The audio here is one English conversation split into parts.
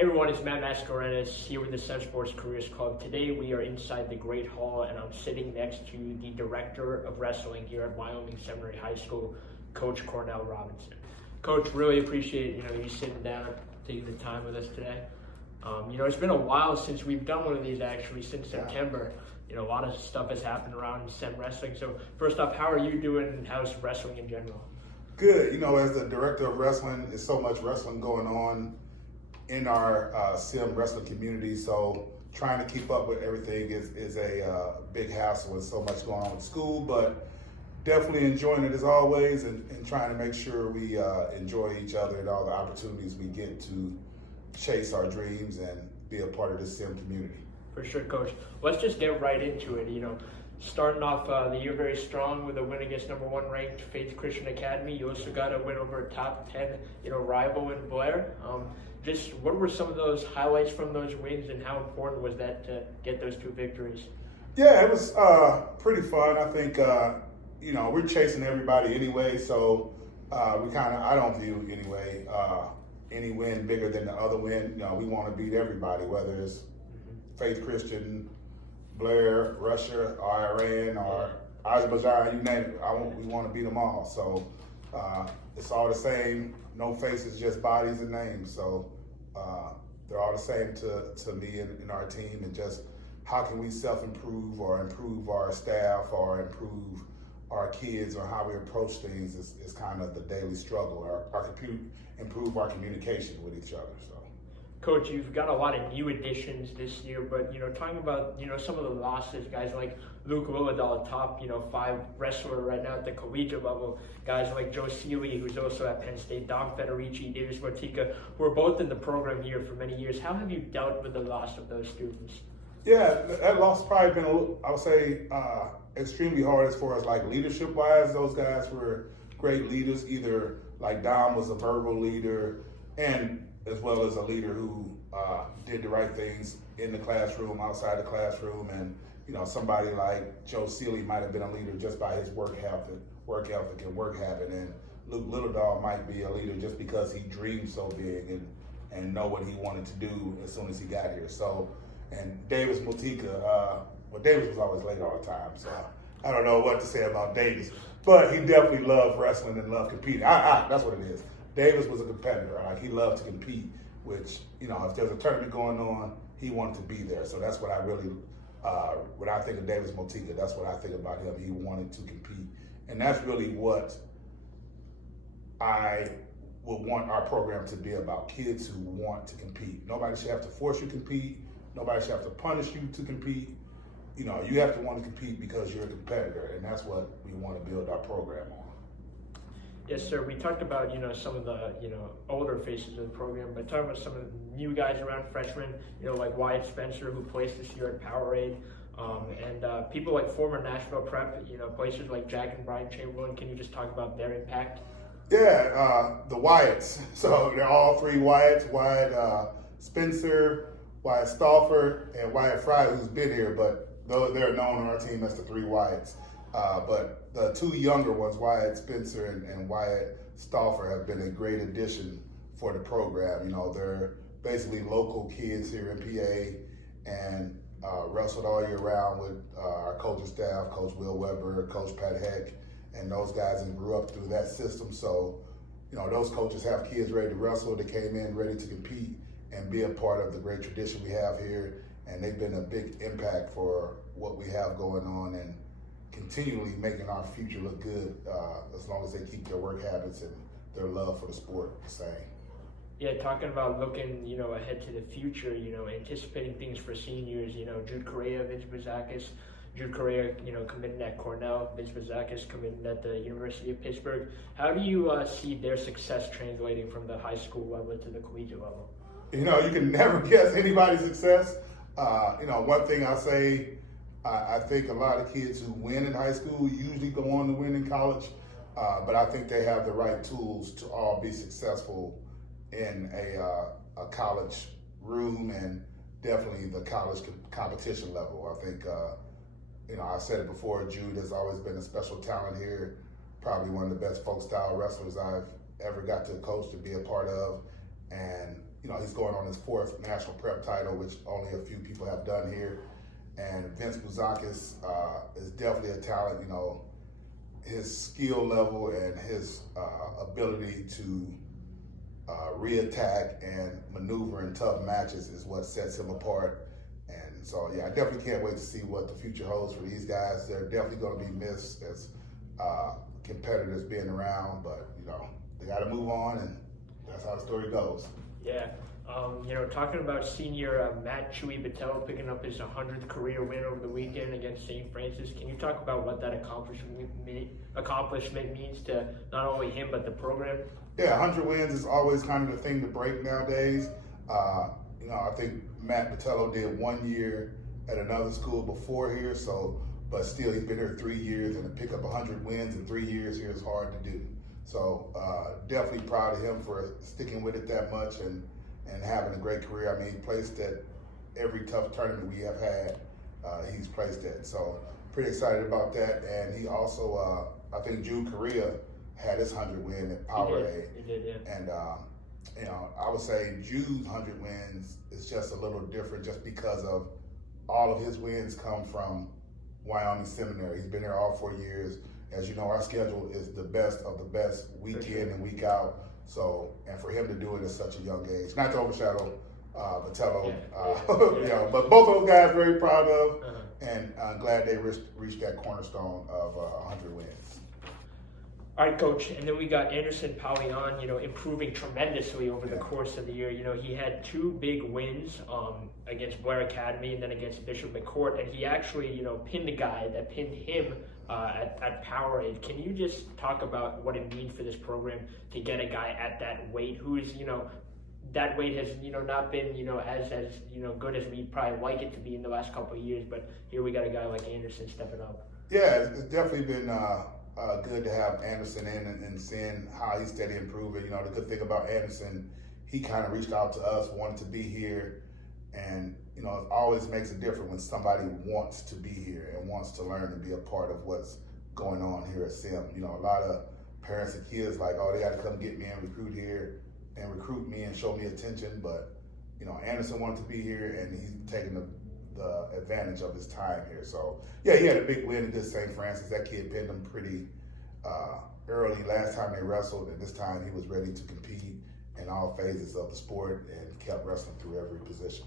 Hey everyone, it's Matt Mascarehenas here with the Sem Sports Careers Club. Today we are inside the Great Hall and I'm sitting next to the Director of Wrestling here at Wyoming Seminary High School, Coach Cornell Robinson. Coach, really appreciate you sitting down, taking the time with us today. It's been a while since we've done one of these actually, since September. A lot of stuff has happened around Sem Wrestling. So first off, how are you doing and how's wrestling in general? Good. As the Director of Wrestling, there's so much wrestling going on in our Sem Wrestling community, so trying to keep up with everything is a big hassle with so much going on with school, but definitely enjoying it as always and trying to make sure we enjoy each other and all the opportunities we get to chase our dreams and be a part of the Sem community. For sure, Coach. Let's just get right into it. Starting off the year very strong with a win against number 1 ranked Faith Christian Academy. You also got a win over a top 10 rival in Blair. Just what were some of those highlights from those wins and how important was that to get those 2 victories? Yeah, it was pretty fun. I think, we're chasing everybody anyway, so I don't view anyway, any win bigger than the other win. We want to beat everybody, whether it's Faith Christian, Blair, Russia, or Iran, or Azerbaijan, you name it. We want to beat them all. So it's all the same. No faces, just bodies and names. So they're all the same to me and our team. And just how can we self-improve or improve our staff or improve our kids or how we approach things is kind of the daily struggle. Improve our communication with each other. So. Coach, you've got a lot of new additions this year, but talking about some of the losses, guys like Luke Lilladal, top 5 wrestler right now at the collegiate level, guys like Joe Seeley, who's also at Penn State, Dom Federici, Davis Mortica, who are both in the program here for many years. How have you dealt with the loss of those students? Yeah, that loss has probably been, I would say, extremely hard as far as like leadership-wise. Those guys were great leaders. Either like Dom was a verbal leader and as well as a leader who did the right things in the classroom, outside the classroom, and somebody like Joe Seeley might have been a leader just by his work ethic and work habit, and Luke Lilladal might be a leader just because he dreamed so big and know what he wanted to do as soon as he got here. So, and Davis Multica, Davis was always late all the time, so I don't know what to say about Davis, but he definitely loved wrestling and loved competing. That's what it is. Davis was a competitor. He loved to compete, which, if there's a tournament going on, he wanted to be there. So that's what I really, when I think of Davis Multica, that's what I think about him. He wanted to compete. And that's really what I would want our program to be about, kids who want to compete. Nobody should have to force you to compete. Nobody should have to punish you to compete. You have to want to compete because you're a competitor, and that's what we want to build our program on. Yes, sir. We talked about, some of the, older faces of the program, but talking about some of the new guys around freshmen, like Wyatt Spencer, who placed this year at Powerade, and people like former national prep, places like Jack and Brian Chamberlain. Can you just talk about their impact? Yeah, the Wyatts. So they're all 3 Wyatts, Wyatt Spencer, Wyatt Stauffer, and Wyatt Fry, who's been here, but they're known on our team as the 3 Wyatts. But the 2 younger ones, Wyatt Spencer and Wyatt Stauffer, have been a great addition for the program. They're basically local kids here in PA and wrestled all year round with our coaching staff, Coach Will Weber, Coach Pat Heck, and those guys, and grew up through that system. So, those coaches have kids ready to wrestle. They came in ready to compete and be a part of the great tradition we have here. And they've been a big impact for what we have going on and continually making our future look good as long as they keep their work habits and their love for the sport the same. Yeah, talking about looking, ahead to the future, anticipating things for seniors, Jude Correa, Vince Bazakis. Jude Correa, committed at Cornell, Vince Bazakis committed at the University of Pittsburgh. How do you see their success translating from the high school level to the collegiate level? You can never guess anybody's success. One thing I say, I think a lot of kids who win in high school usually go on to win in college, but I think they have the right tools to all be successful in a college room and definitely the college competition level. I think, I said it before, Jude has always been a special talent here, probably one of the best folk style wrestlers I've ever got to coach to be a part of, and he's going on his 4th national prep title, which only a few people have done here. And Vince Bouzakis is definitely a talent. His skill level and his ability to reattack and maneuver in tough matches is what sets him apart. And so, I definitely can't wait to see what the future holds for these guys. They're definitely going to be missed as competitors being around, but they got to move on, and that's how the story goes. Yeah. Talking about senior Matt Chewy Patel picking up his 100th career win over the weekend against St. Francis, can you talk about what that accomplishment means to not only him but the program? Yeah, 100 wins is always kind of the thing to break nowadays. I think Matt Patello did 1 year at another school before here, but still he's been here 3 years, and to pick up 100 wins in 3 years here is hard to do. So definitely proud of him for sticking with it that much and having a great career. I mean, he placed at every tough tournament we have had, he's placed at. So pretty excited about that. And he also, I think Jude Correa had his 100 win at Powerade. He did, yeah. And, I would say Jude's 100 wins is just a little different just because of all of his wins come from Wyoming Seminary. He's been there all 4 years. As you know, our schedule is the best of the best week in and week out. So, and for him to do it at such a young age, not to overshadow Patello, but both of those guys very proud of, and glad they reached that cornerstone of 100 wins. All right, Coach, and then we got Anderson Paulion, improving tremendously over the course of the year. He had 2 big wins against Blair Academy and then against Bishop McCourt, and he actually, pinned a guy that pinned him at Powerade. Can you just talk about what it means for this program to get a guy at that weight who is, that weight has, not been, as good as we'd probably like it to be in the last couple of years, but here we got a guy like Anderson stepping up. Yeah, it's definitely been good to have Anderson in and seeing how he's steady improving. The good thing about Anderson, he kind of reached out to us, wanted to be here, and it always makes a difference when somebody wants to be here and wants to learn and be a part of what's going on here at Sem. A lot of parents and kids like, oh, they got to come get me and recruit here and recruit me and show me attention, but Anderson wanted to be here, and he's taking the advantage of his time here. So he had a big win against St. Francis. That kid pinned him pretty early last time they wrestled, and this time he was ready to compete in all phases of the sport and kept wrestling through every position.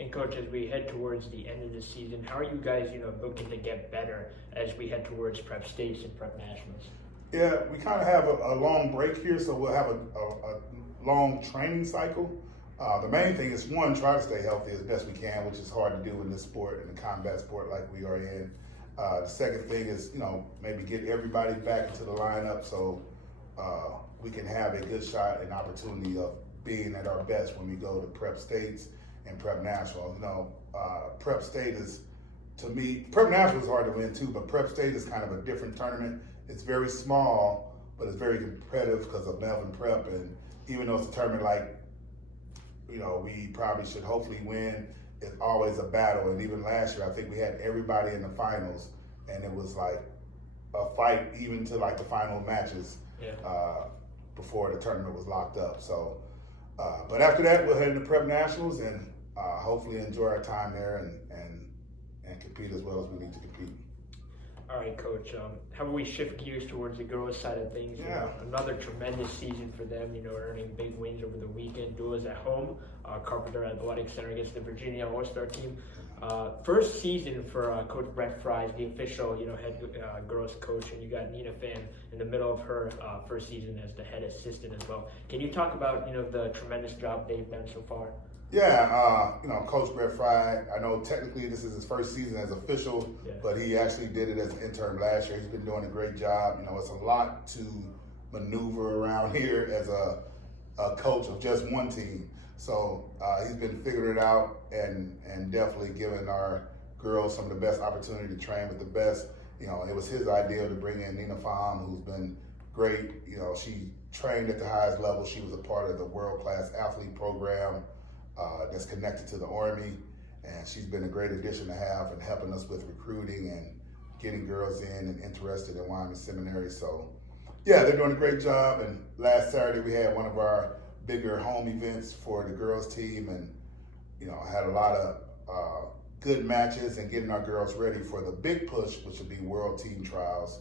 And Coach, as we head towards the end of the season, how are you guys, looking to get better as we head towards Prep States and Prep Nationals? Yeah, we kind of have a long break here, so we'll have a long training cycle. The main thing is, one, try to stay healthy as best we can, which is hard to do in this sport, in a combat sport like we are in. The second thing is, maybe get everybody back into the lineup so we can have a good shot and opportunity of being at our best when we go to Prep States and Prep Nationals. Prep State is, to me, Prep National is hard to win too, but Prep State is kind of a different tournament. It's very small, but it's very competitive because of Melvin Prep, and even though it's a tournament like, we probably should hopefully win, it's always a battle. And even last year, I think we had everybody in the finals, and it was like a fight even to like the final matches before the tournament was locked up. So, but after that, we'll head into Prep Nationals and hopefully enjoy our time there and compete as well as we need to compete. All right, Coach. How about we shift gears towards the girls' side of things? Yeah. Another tremendous season for them. earning big wins over the weekend. Duels at home, Carpenter Athletic Center against the Virginia All-Star team. First season for Coach Brett Fries, the official, head girls coach, and you got Nina Pham in the middle of her first season as the head assistant as well. Can you talk about the tremendous job they've done so far? Yeah, Coach Brett Fry, I know technically this is his first season as official, but he actually did it as an intern last year. He's been doing a great job. It's a lot to maneuver around here as a coach of just one team. So he's been figuring it out and definitely giving our girls some of the best opportunity to train with the best. It was his idea to bring in Nina Pham, who's been great. She trained at the highest level. She was a part of the world-class athlete program that's connected to the Army, and she's been a great addition to have and helping us with recruiting and getting girls in and interested in Wyoming Seminary. So, yeah, they're doing a great job. And last Saturday we had one of our bigger home events for the girls team, and had a lot of good matches and getting our girls ready for the big push, which will be World Team Trials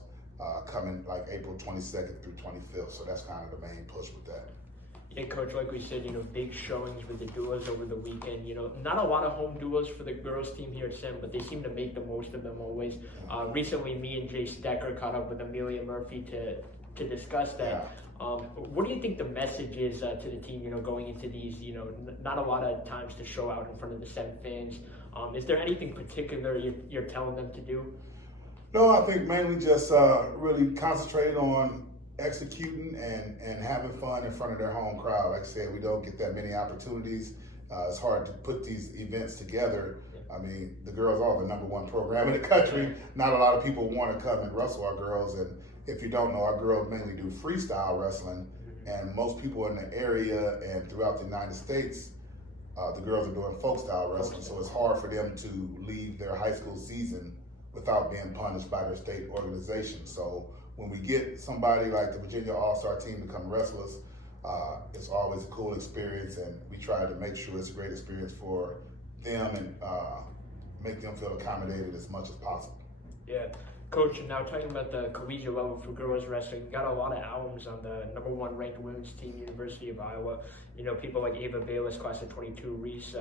coming like April 22nd through 25th. So that's kind of the main push with that. Yeah, Coach, like we said, big showings with the duos over the weekend. Not a lot of home duos for the girls team here at Sem, but they seem to make the most of them always. Recently, me and Jay Stecker caught up with Amelia Murphy to discuss that. Yeah. What do you think the message is to the team, going into these, not a lot of times to show out in front of the Sem fans? Is there anything particular you're telling them to do? No, I think mainly just really concentrate on executing and having fun in front of their home crowd. Like I said, we don't get that many opportunities. It's hard to put these events together. I mean, the girls are the #1 program in the country. Not a lot of people want to come and wrestle our girls. And if you don't know, our girls mainly do freestyle wrestling. And most people in the area and throughout the United States, the girls are doing folk style wrestling. So it's hard for them to leave their high school season without being punished by their state organization. So when we get somebody like the Virginia All-Star team to come wrestle us, it's always a cool experience, and we try to make sure it's a great experience for them and make them feel accommodated as much as possible. Yeah. Coach, now talking about the collegiate level for girls wrestling, you got a lot of albums on the #1 ranked women's team, University of Iowa. People like Ava Bayless, class of 22, Reese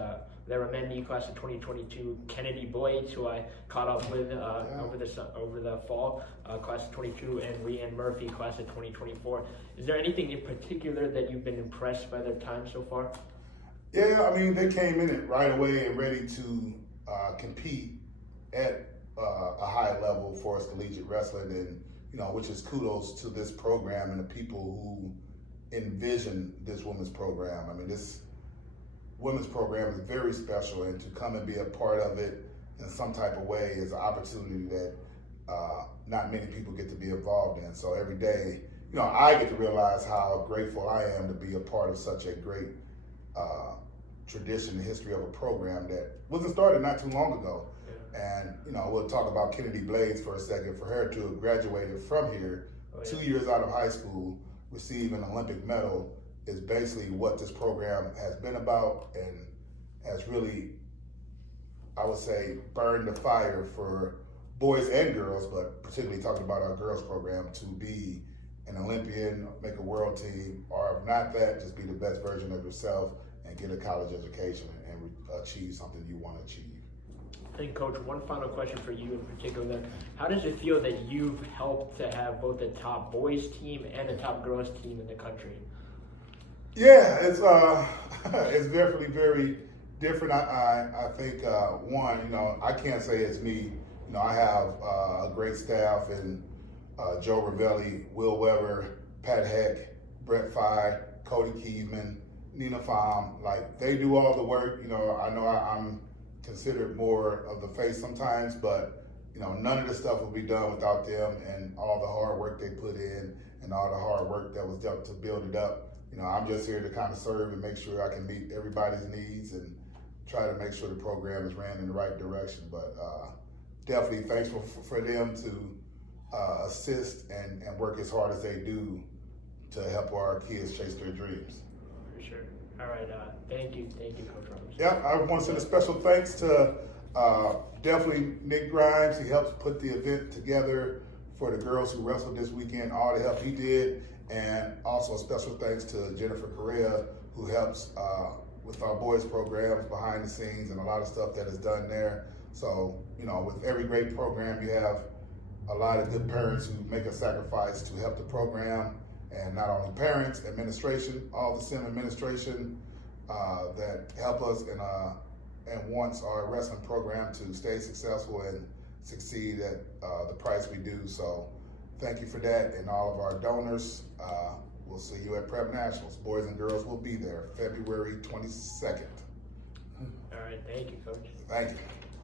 Laramendi, class of 2022, Kennedy Blades, who I caught up with over the fall, class of 22, and Rhiann Murphy, class of 2024. Is there anything in particular that you've been impressed by their time so far? Yeah, I mean, they came in it right away and ready to compete at a high level for us collegiate wrestling, and which is kudos to this program and the people who envision this women's program. I mean, this women's program is very special, and to come and be a part of it in some type of way is an opportunity that not many people get to be involved in. So every day, I get to realize how grateful I am to be a part of such a great tradition and history of a program that wasn't started not too long ago. And, we'll talk about Kennedy Blades for a second. For her to have graduated from here 2 years out of high school, receive an Olympic medal is basically what this program has been about, and has really, I would say, burned the fire for boys and girls, but particularly talking about our girls program, to be an Olympian, make a world team, or if not that, just be the best version of yourself and get a college education and achieve something you want to achieve. And Coach, one final question for you in particular. How does it feel that you've helped to have both the top boys team and the top girls team in the country? Yeah, it's it's definitely very different. I think one, I can't say it's me. I have a great staff in Joe Ravelli, Will Weber, Pat Heck, Brett Fye, Cody Keeman, Nina Pham. Like, they do all the work. I know I'm considered more of the face sometimes, but none of this stuff will be done without them and all the hard work they put in and all the hard work that was done to build it up. I'm just here to kind of serve and make sure I can meet everybody's needs and try to make sure the program is ran in the right direction. But definitely thanks for them to assist and work as hard as they do to help our kids chase their dreams. For sure. All right, thank you, Coach Robinson. Yeah, I want to send a special thanks to definitely Nick Grimes. He helps put the event together for the girls who wrestled this weekend, all the help he did, and also a special thanks to Jennifer Correa, who helps with our boys programs behind the scenes and a lot of stuff that is done there. So, with every great program, you have a lot of good parents who make a sacrifice to help the program. And not only parents, administration, all the Sem administration that help us and wants our wrestling program to stay successful and succeed at the price we do. So thank you for that, and all of our donors. We'll see you at Prep Nationals. Boys and girls will be there February 22nd. All right, thank you, Coach. Thank you.